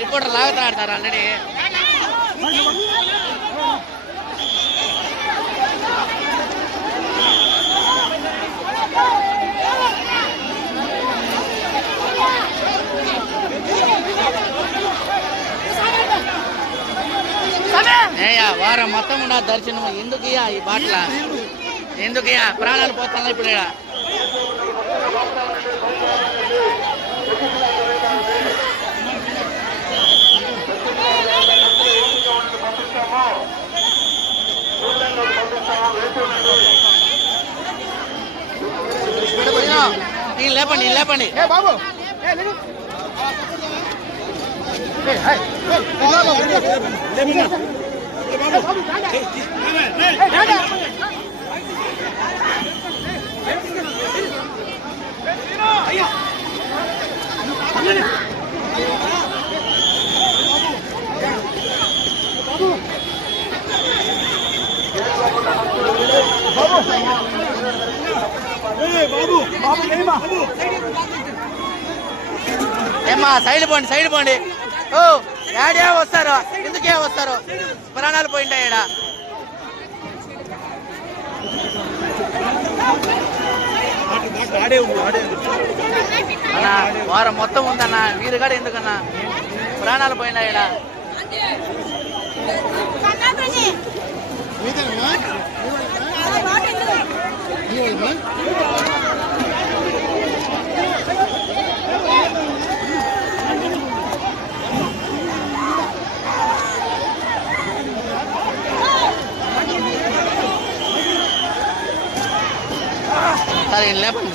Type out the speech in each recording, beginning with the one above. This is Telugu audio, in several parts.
ರಿಪೋರ್ಟರ್ ಲಾಗತ್ತಾಡ್ತಾರ ಆಲ್ರೆಡಿ వారం మొత్తం ఉన్న దర్శనం ఎందుకు ఇయ్యా ఈ బాటల? ఎందుకు ఇయ్యా? ప్రాణాలు పోతాయి ఇప్పుడు ఈ లేపండి లేపండి. ఏమ్మా సైడ్ పోండి సైడ్ పోండి. ఓ యాడే వస్తారు? ఎందుకే వస్తారు. ప్రాణాలు పోయింటాయి ఈడ. అన్నా వారం మొత్తం ఉందన్నా. మీరు కూడా ఎందుకన్నా? ప్రాణాలు పోయినాయి ఈడ. సరే లేపండి.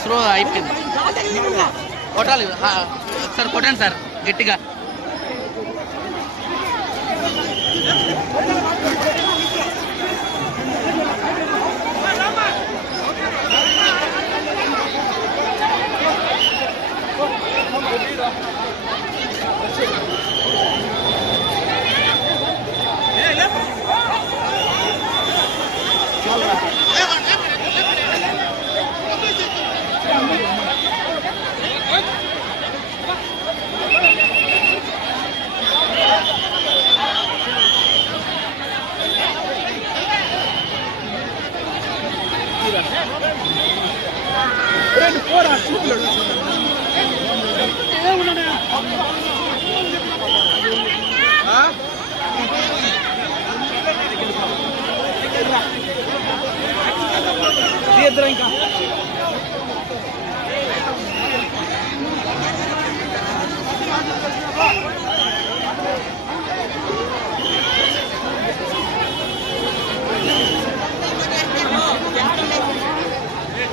స్లో అయిపోయింది. కొట్టాలి సార్ కొట్టండి సార్ గట్టిగా. Pedra em casa.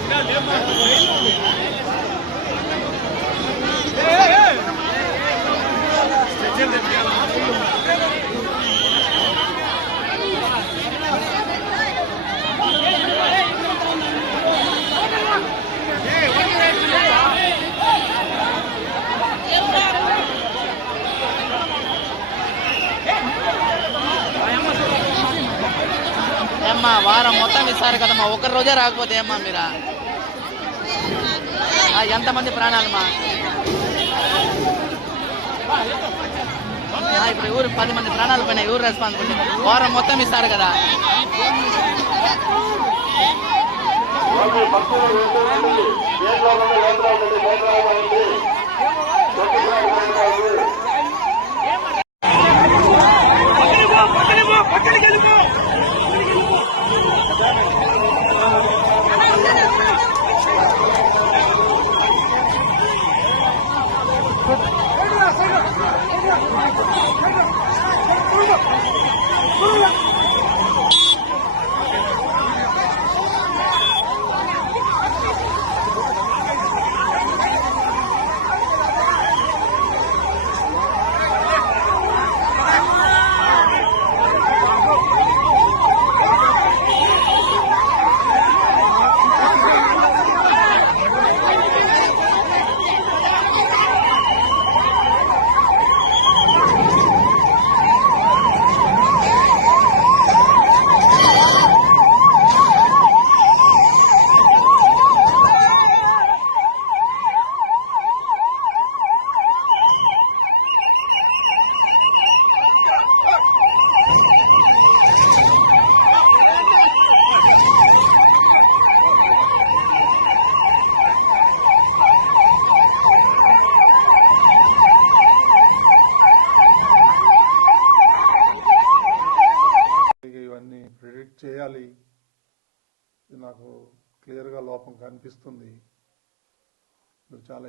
Valeu, Marcos. సారా మొత్తం ఇస్తారు కదమ్మా ఒక్క రోజే రాకపోతే ఏమ్మా మీరా? ఎంతమంది ప్రాణాలమ్మా ఇప్పుడు ఊరు పది మంది ప్రాణాలు పోయినాయి ఊరు రెస్పాన్సిబిలిటీ వారం మొత్తం ఇస్తారు కదా. 服不服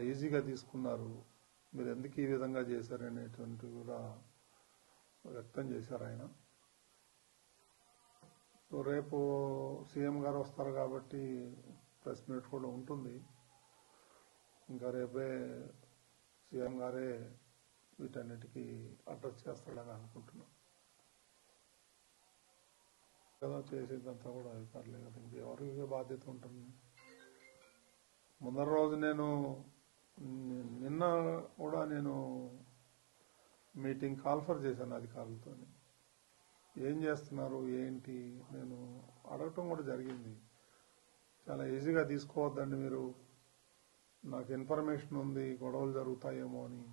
ఈజీగా తీసుకున్నారు. మీరు ఎందుకు ఈ విధంగా చేశారనేటువంటి కూడా వ్యక్తం చేశారు ఆయన. సో రేపు సీఎం గారు వస్తారు కాబట్టి ప్రెస్ మీట్ కూడా ఉంటుంది. ఇంకా రేపే సీఎం గారే వీటన్నిటికీ అడ్రస్ చేస్తాడని అనుకుంటున్నాం. కదా చేసేదంతా కూడా అధికారులే కదా. ఇంకెవరికి బాధ్యత ఉంటుంది? ముందర రోజు నేను నిన్న కూడా నేను మీటింగ్ కాల్ఫర్ చేశాను అధికారులతో ఏం చేస్తున్నారు ఏంటి? నేను అడగటం కూడా జరిగింది. చాలా ఈజీగా తీసుకోవద్దండి మీరు. నాకు ఇన్ఫర్మేషన్ ఉంది గొడవలు జరుగుతాయేమో అని.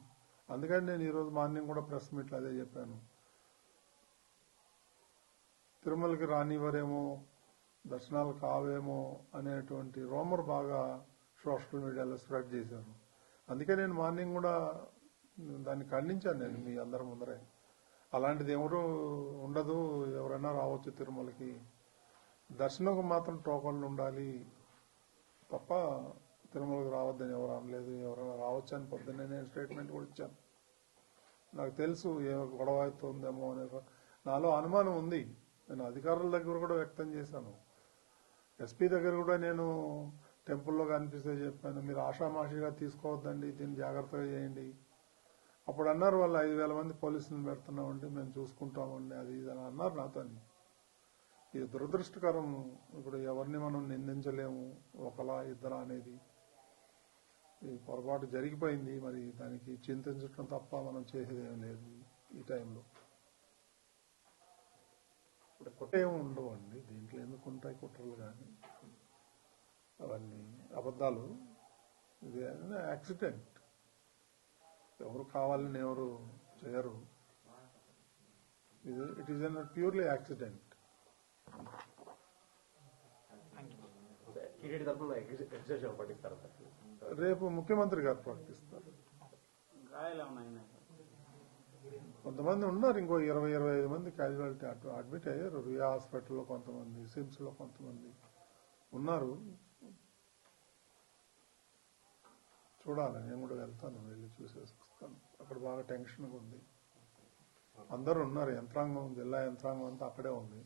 అందుకని నేను ఈరోజు మార్నింగ్ కూడా ప్రెస్ మీట్లో అదే చెప్పాను. తిరుమలకి రానివ్వరేమో దర్శనాలు కావేమో అనేటువంటి రోమర్ బాగా సోషల్ మీడియాలో స్ప్రెడ్ చేశారు. అందుకే నేను మార్నింగ్ కూడా దాన్ని ఖండించాను నేను మీ అందరి ముందరే. అలాంటిది ఎవరు ఉండదు ఎవరైనా రావచ్చు తిరుమలకి. దర్శనంకు మాత్రం టోకన్లు ఉండాలి. తప్ప తిరుమలకి రావద్దని ఎవరు అనలేదు ఎవరైనా రావచ్చు అని పొద్దున్నే నేను స్టేట్మెంట్ కూడా ఇచ్చాను. నాకు తెలుసు ఏ గొడవ అవుతుందేమో అనే నాలో అనుమానం ఉంది. నేను అధికారుల దగ్గర కూడా వ్యక్తం చేశాను. ఎస్పీ దగ్గర కూడా నేను టెంపుల్లో కనిపిస్తే చెప్పాను మీరు ఆషామాషిగా తీసుకోవద్దండి దీన్ని జాగ్రత్తగా చేయండి. అప్పుడు అన్నారు వాళ్ళు ఐదు వేల మంది పోలీసులను పెడుతున్నామండి మేము చూసుకుంటామండి అది ఇది అని అన్నారు నాతో. ఇది దురదృష్టకరం ఇప్పుడు ఎవరిని మనం నిందించలేము ఒకలా ఇద్దరా అనేది. ఈ పొరపాటు జరిగిపోయింది మరి దానికి చింతించడం తప్ప మనం చేసేదేం లేదు ఈ టైంలో. ఇప్పుడు ఏమి ఉండవు అండి దీంట్లో ఎందుకు ఉంటాయి కుట్రలు కానీ? అవన్నీ అబద్ధాలు. ఇది యాక్సిడెంట్. ఎవరు కావాలని ఎవరు చేయరు. ఇది it is an purely accident రేపు ముఖ్యమంత్రి గారు ప్రకటిస్తారు కొంతమంది ఉన్నారు ఇంకో ఇరవై ఇరవై ఐదు మంది క్యాజువాలిటీ అడ్మిట్ అయ్యారు. రియా హాస్పిటల్లో కొంతమంది సిమ్స్లో కొంతమంది ఉన్నారు. చూడాలి. నేను కూడా వెళ్తాను వెళ్ళి చూసేసి వస్తాను. అక్కడ బాగా టెన్షన్గా ఉంది. అందరూ ఉన్నారు. యంత్రాంగం జిల్లా యంత్రాంగం అంతా అక్కడే ఉంది.